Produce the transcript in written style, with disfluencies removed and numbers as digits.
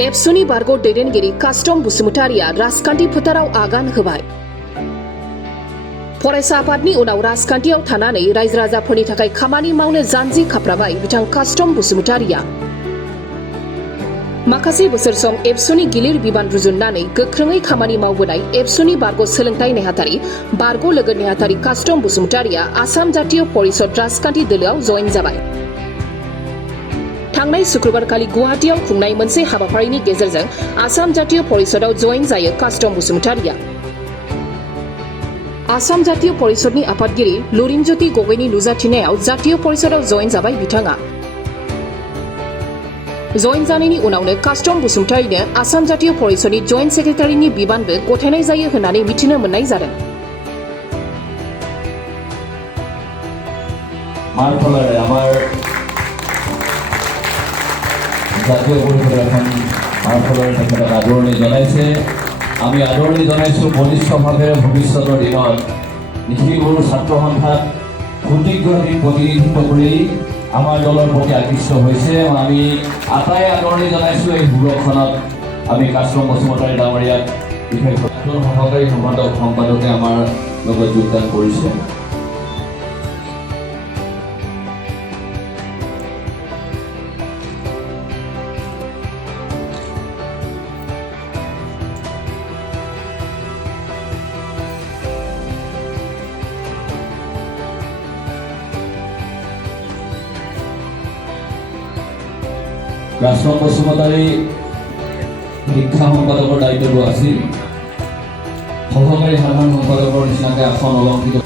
एबसुनि बारग' दैदेनगिरि कास्टम बसुमतारिया राजखान्थि फोथाराव आगान होबाय। फरायसा आफादनि उनाव राजखान्थियाव थानानै रायजो राजाफोरनि थाखाय खामानि मावनो जानजि खाफ्राबाय बिथां कास्टम बसुमतारिया। माखासे बोसोर सम एबसुनि गिलिर बिबान रुजुननानै गोख्रोङै खामानि मावबोनाय एबसुनि बारग' सोलोंथाइ नेहाथारि बारग' लोगो नेहाथारि कास्टम बसुमतारिया आसाम जातीय परिषद राजखान्थि दोलोआव जयेन जाबाय। थांनाय शुक्रबारखालि गुवाहाटीआव खुंनाय मोनसे हाबाफारिनि गेजेरजों आसाम जातीय परिषदआव जयेन जायो कास्टम बसुमतारिया। आसाम जातीय परिषदनि आफादगिरि लुरिनज्योति गगैनि नुजाथिनायाव जातीय परिषदआव जयेन जाबाय बिथाङा। जयेन जानायनि उनावनो कास्टम बसुमतारिनो आसाम जातीय परिषदनि जयेन्ट सेक्रेटारिनि बिबानबो गथायनाय जायो होननानै मिथिनो मोननाय जादों। জাতীয় পৰিষদৰ এখন মাৰফলৰ তেখেতক আদৰণি জনাইছে। আমি আদৰণি জনাইছোঁ বলিষ্ঠভাৱে ভৱিষ্যতৰ দিনত নিশিলগুৰু ছাত্ৰ সন্থাক কোটিগৰাকীক প্ৰতিনিধিত্ব কৰি আমাৰ দলৰ প্ৰতি আকৃষ্ট হৈছে। আমি আটাই আদৰণি জনাইছোঁ এই সুৰক্ষণত আমি কাস্টম বসুমতাৰী ডাঙৰীয়াক বিশেষ সহকাৰী সম্পাদকে আমাৰ লগত যোগদান কৰিছে। কাস্টম বসুমতাৰী শিক্ষা সম্পাদকৰ দায়িত্বটো আছিল। সহকাৰী সাধাৰণ সম্পাদকৰ নিচিনাকৈ আসন অলংকৃত